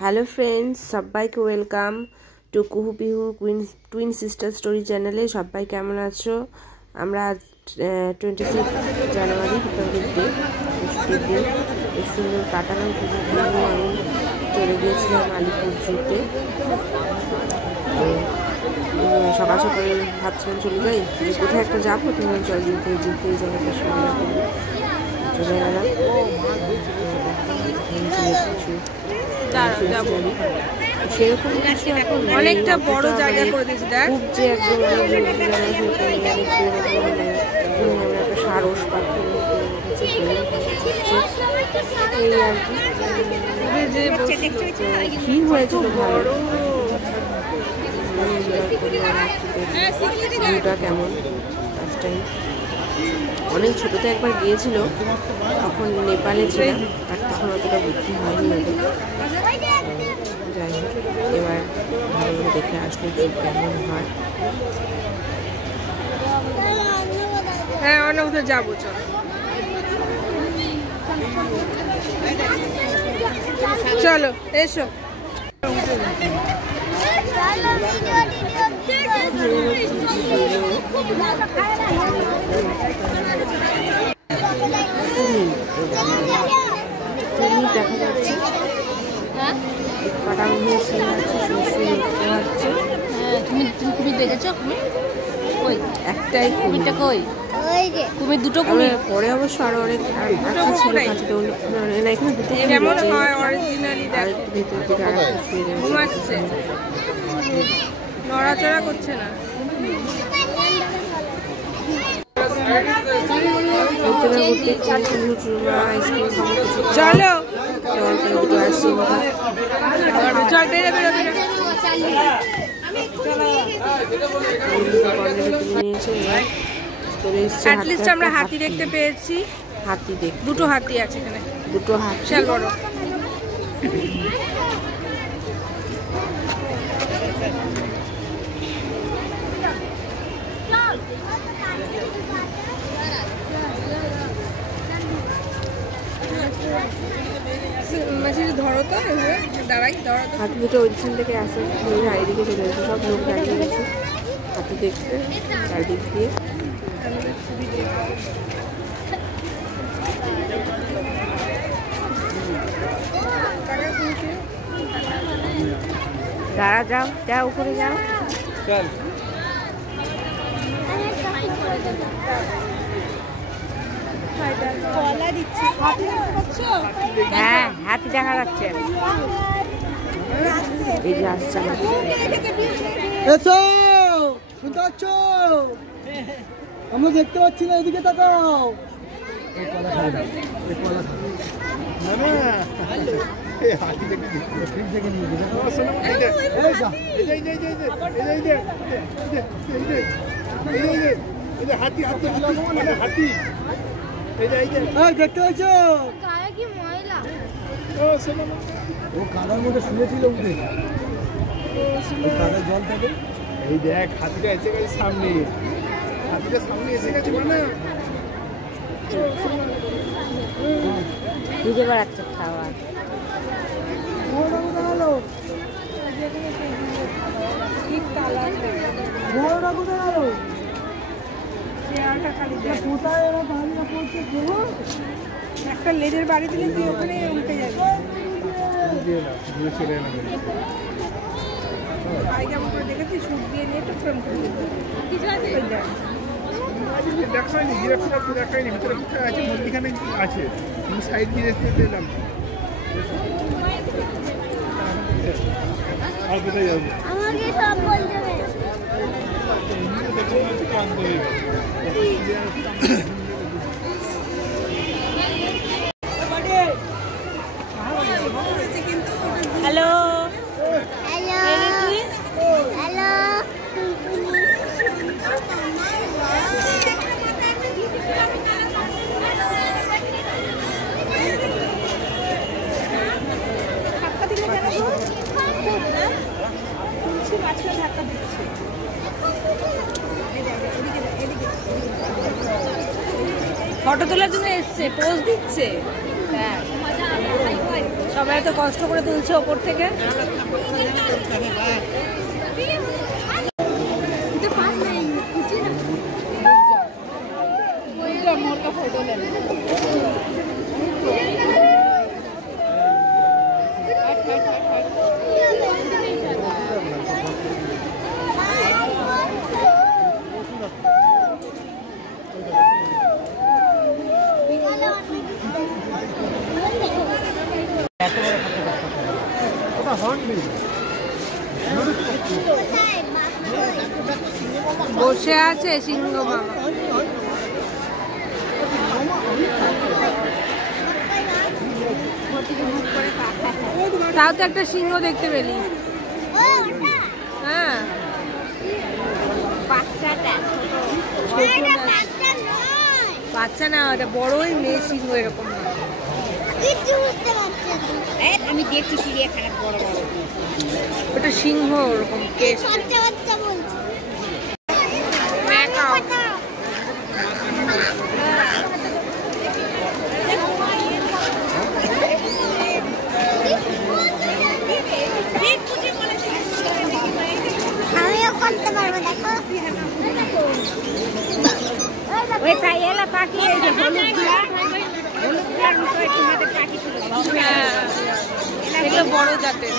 Hello friends, সবাইকে welcome to কুহু Pihu twin sister story চ্যানেলে। সবাই কেমন আছো? আমরা আজ 26 জানুয়ারি রিপাবলিক ডে, ছুটির দিন, বেশ সুন্দর কাটালাম। পুজোর দিন আমি চলে গিয়েছিলাম আলিপুর জুতে। সকাল সকাল ভাবছিলাম চলে যাই, কোথায় একটা যাবো, তোমার চল জুতে জায়গাটা সুন্দর চলে গেলাম। সেরকম অনেকটা বড় জায়গা করে দিয়েছে, দেখ খুব যে একদম একটা সারস পাখি এই আর কি হয়েছিল বড় ভিউটা কেমন। ফার্স্ট টাইম, অনেক ছোটোতে একবার গিয়েছিল, তখন নেপালে ছিলাম, আর তখন অতটা বুদ্ধি হয়নি ওদের। যাই হোক, এবার ভালো দেখে আসলে যে কেমন হয়। হ্যাঁ, অন্য কোথাও যাবো, চল চলো এসো। দেখা যাচ্ছে তুমি দেখেছো কুমির? ওই একটাই কুমিরটা কই? কুমির দুটো কুমির, পরে অবশ্য আরো অনেক এখানে দুটো কেমন হয় অরিজিনালি। ভেতর দিকে ঘুমাচ্ছে, নড়াচড়া করছে না। চলো অ্যাটলিস্ট আমরা হাতি দেখতে পেয়েছি। হাতি দেখ, দুটো হাতি আছে এখানে, দুটো হাতি বিশাল বড়। ধরো তো, দাঁড়াই, হাতি দুটো ওইখান থেকে আসে, চারিদিকে চলে গেছে, সব লোক দাঁড়িয়ে গেছে হাতি দেখতে চারিদিক দিয়ে। দাঁড়া, যাও যাও উপরে যাও। চল, হ্যাঁ হাতি দেখা যাচ্ছে, এই যে আসছে। এসো, শুনতে পাচ্ছ? আমরা দেখতে পাচ্ছি না, এদিকে তাকাও। দেখতে পাচ্ছ? ও কাদার মধ্যে শুয়েছিল, উঠে কাদার জল থাকে। এই দেখ, হাতিটা এসে গেছে সামনে, হাতিটা সামনে এসে গেছে, মানে খুঁজে বেড়াচ্ছে খাওয়া। একটা লেজের বাড়ি দিলে তুই ওখানে উঠে যাবি। কেমন করে দেখেছি, সুখ দিয়ে নিয়ে একটু ফ্রেম করে দেখায়নি, দেখায়নি ভিতরে কোথায় আছে, মধ্যখানে আছে, সাইড দিয়ে দেখতে এলাম। আর কোথায় যাবো? আমাকে সব বলতে হবে। হ্যালো, ফটো তোলার জন্য এসছে, পোজ দিচ্ছে। সবাই এত কষ্ট করে তুলছে ওপর থেকে। বসে আছে সিংহ মামা। তাও তো একটা সিংহ দেখতে পেলি। হ্যাঁ বাচ্চা না, ওটা বড়ই মেয়ে সিংহ এরকম। আমি দেখছি চিড়িয়াখানা বড় বড়, ওটা সিংহ ওরকম কেস। আমিও করতে পারবো, দেখো ওই পায়েলা পাখি, এই যে হলুদ পাখি ছিল, বড় জাতের।